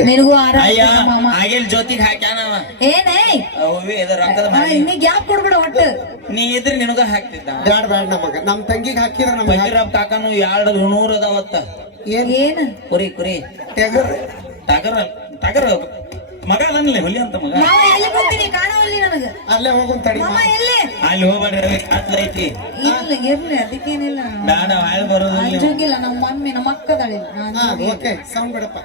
ನಿನಗೂ ಅಯ್ಯ ಆರಾಮ ಮಾಮ ಆಗಿಲ್ ಜೊತೆಗೆ ಹಾಕ್ಯಾನವ ಏನೇ ಅವಿ ಇದು ರೊಕ್ಕದ ನೀ ಗ್ಯಾಪ್ ಕೊಡ್ಬೇಡ ಒಟ್ಟು ನೀ ಇದ್ರೆ ನಿನಗ ಹಾಕ್ತಿದ್ದ ಬ್ಯಾಡ ಬ್ಯಾಡ ನಮಗ ನಮ್ ತಂಗಿಗೆ ಹಾಕಿದ್ರ ನಮಗ ಬೈರಪ್ಪ ಕಾಕನು 200 ಅದಾವತ್ತ ಏನ್ ಕುರಿ ಕುರಿ ಟಗರ್ ಟಗರ ಮಗ ಅದನ್ನೇ ಹುಲಿ ಅಂತ ಮಗ ಮಾವ ಎಲ್ಲಿ ಕೂತೀನಿ ಕಾಣವಲ್ಲಿ ನನಗ ಅಲ್ಲೇ ಹೋಗುನ್ ತಡಿ ಮಾಮ ಎಲ್ಲಿ ಅಲ್ಲಿ ಹೋಗ್ಬೇಡ್ರಿ ಹತ್ರ ಐತಿ ಇರ್ಲಿ ಅದಕ್ಕೇನಿಲ್ಲ ಬೇಡ ಹಾಳು ಬರೋದಿಲ್ಲ ಅಂಜೋಗಿಲ್ಲ ನಮ್ಮ ಮಮ್ಮಿ ನಮ್ಮ ಅಕ್ಕದಳಿಲ್ಲ ಹಾ ಓಕೆ ಸೌಂಡ್ ಬಿಡಪ್ಪ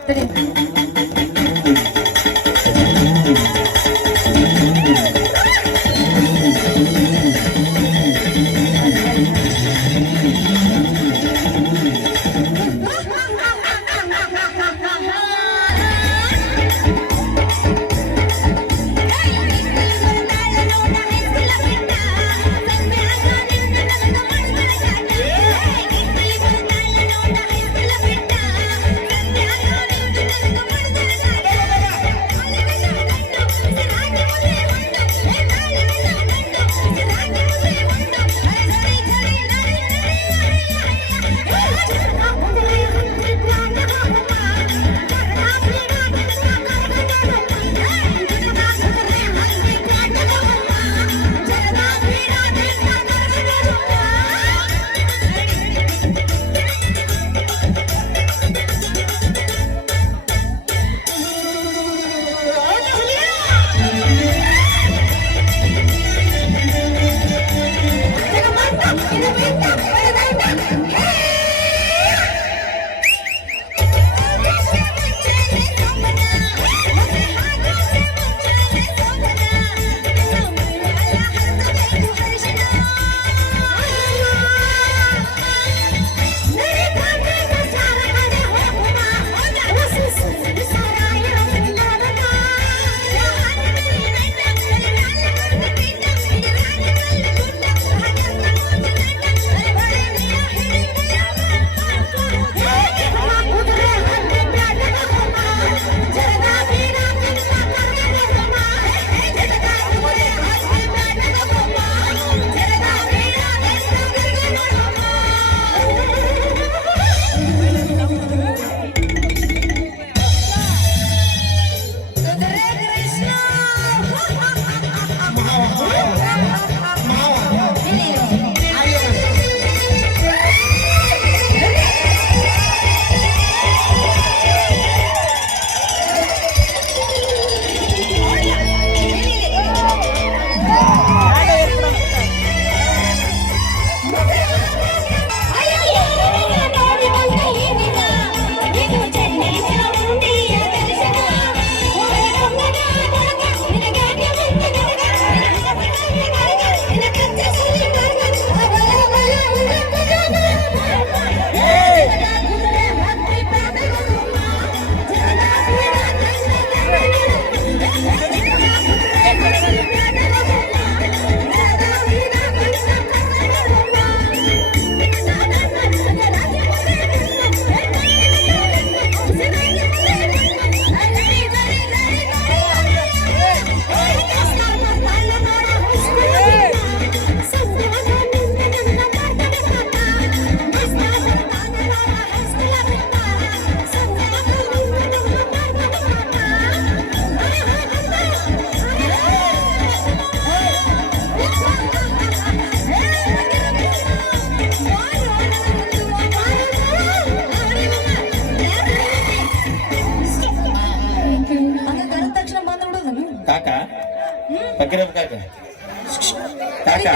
ಕಾಕ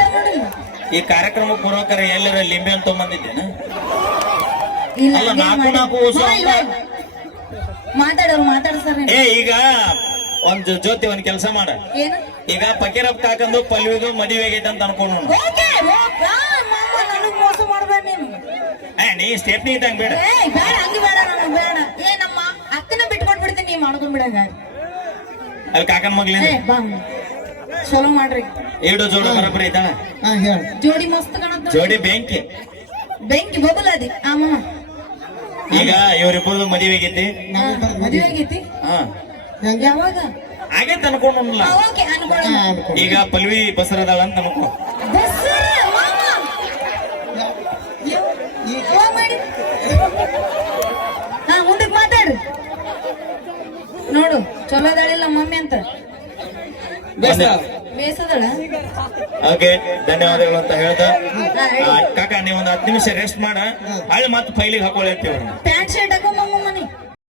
ಈ ಕಾರ್ಯಕ್ರಮ ಪೂರ್ವಕರ ಎಲ್ಲರ ಲಿಂಬೆ ಅಂತ ಬಂದಿದ್ದೇನೆ ಅಲ್ಲ ನಾಲ್ಕು ಮಾತಾಡ್ತಾರೆ ಈಗ ಒಂದ್ ಜೊತೆ ಒಂದ್ ಕೆಲಸ ಮಾಡ ಈಗ ಫಕೀರಪ್ಪ ಕಾಕಂದು ಪಲ್ವಿದು ಮದುವೆ ಆಗೈತೆ ಅಂತ ಅನ್ಕೊಂಡು ನೀ ಸ್ಟೇಟ್ನಿ ಇದ್ದಂಗ ಬೇಡ ನಮ್ಮ ಅಕ್ಕನ ಬಿಟ್ಕೊಂಡ್ಬಿಡ್ತೀನಿ ನೀ ಮಾಡ್ಕೊಂಡ್ಬಿಡಂಗ ಅಲ್ಲಿ ಕಾಕನ ಮಗ್ಲಿಂದ ಚಲೋ ಮಾಡ್ರಿ ಎರಡು ಜೋಡ ಬರಬರಿ ಐತಣ ಜೋಡಿ ಮಸ್ತ್ ಕಾಣತ್ತ ಜೋಡಿ ಬೆಂಕಿ ಬೆಂಕಿ ಬಬುಲಾದಿ ಆಮ ಈಗ ಇವರಿಬ್ಬರದು ಮದುವೆ ಆಗೈತಿ ಮದುವೆ ಆಗೈತಿ ಯಾವಾಗ ಆಗೈತೆ ಅನ್ಕೊಂಡಲ್ಲ ಈಗ ಪಲ್ವಿ ಬಸರದಾಳ ಅಂತ ಅನ್ಕೊ ಮುಂದಕ್ಕೆ ಮಾತಾಡ್ರಿ ನೋಡು ಚಲೋ ಅದಾಳಿಲ್ಲ ಮಮ್ಮಿ ಅಂತ ಬೇಸದಳ ಓಕೆ ಧನ್ಯವಾದಗಳು ಅಂತ ಹೇಳ್ದ ಹಾ, ಕಾಕ ನೀವು ಒಂದು 10 ನಿಮಿಷ ರೆಸ್ಟ್ ಮಾಡ ಅಲ್ಲಿ ಮತ್ತೆ ಫೈಲಿಗೆ ಹಾಕೊಳ್ಳಿ ಅಂತೀವಿ ಪ್ಯಾಂಟ್ ಶರ್ಟ್ ಹಾಕೋ ಮಮ್ಮ ಮನಿ